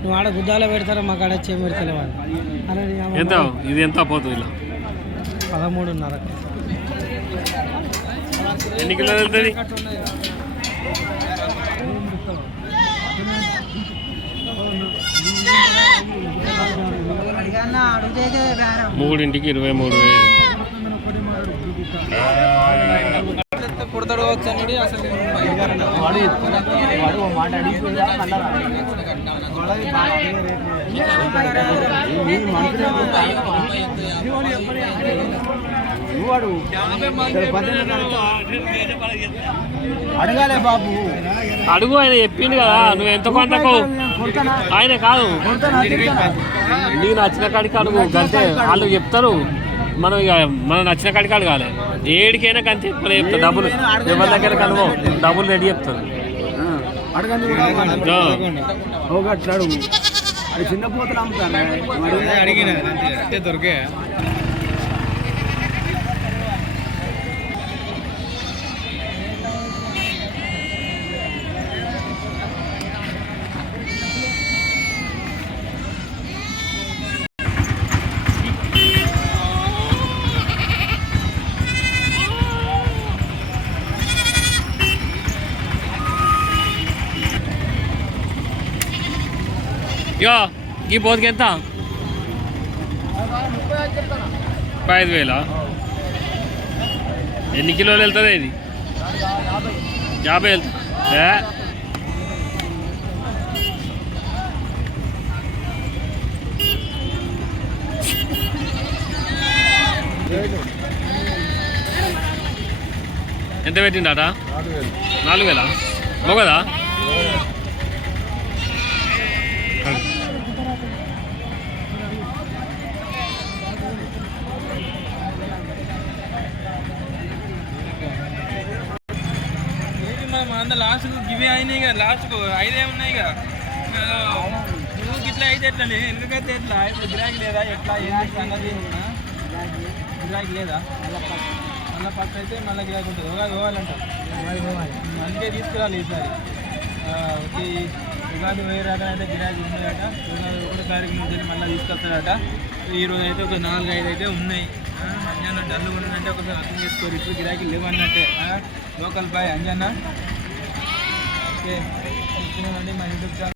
నువ్వు ఆడ గుద్దాలో పెడతారా మాకు ఆడ వచ్చే పెడతలేవాడు ఎంత ఇది ఎంత పోతుంది ఇలా 13.5 ఎన్ని కిలోలు వెళ్తుంది మూడింటికి 23,000 కుడతాడు వచ్చి అసలు అడగాలే బాబు అడుగు ఆయన చెప్పింది కదా నువ్వు ఎంత కొంతకు ఆయన కాదు నీకు నచ్చిన కాడికి అడుగు అంతే వాళ్ళు చెప్తారు మనం ఇక మనం నచ్చిన కాడికి అడగాలి ఏడికైనా కంతే చెప్తారు డబ్బులు ఎవరి దగ్గర కనుగో డబ్బులు రెడీ చెప్తారు చిన్న పోతలు అమ్ముతాను అడిగిన దొరికే ఇగో ఈ పోతుకి ఎంత 5,000 ఎన్ని కిలోలు వెళ్తుంది ఇది 50 వెళ్తుంది ఎంత పెట్టిండట 4,000 మొగదా లాస్ట్ గివే అయినాయి కదా లాస్ట్కు 5 ఉన్నాయి కదా నువ్వు ఇట్లా అయితే ఎట్లా ఎందుకైతే ఎట్లా ఇప్పుడు గిరాకీ లేదా ఎట్లా ఏంటి సంగతి గిరాకీ లేదా మళ్ళీ పక్క అయితే మళ్ళీ గిరాకీ ఉంటుంది పోవాలంట అందుకే తీసుకురాలి ఈసారి ఉగాది పోయేరాట అయితే గిరాకీ ఉన్నాయట ఉగాది 1వ తారీఖు నుంచి మళ్ళీ తీసుకొస్తారట ఈరోజు అయితే ఒక 4-5 అయితే ఉన్నాయి అంజన్న డల్లు ఉన్నదంటే ఒకసారి అర్థం చేసుకోరు ఇప్పుడు గిరాకీ లేవన్నట్టే లోకల్ బాయ్ అంజన్న ఓకే మా యూట్యూబ్ ఛానల్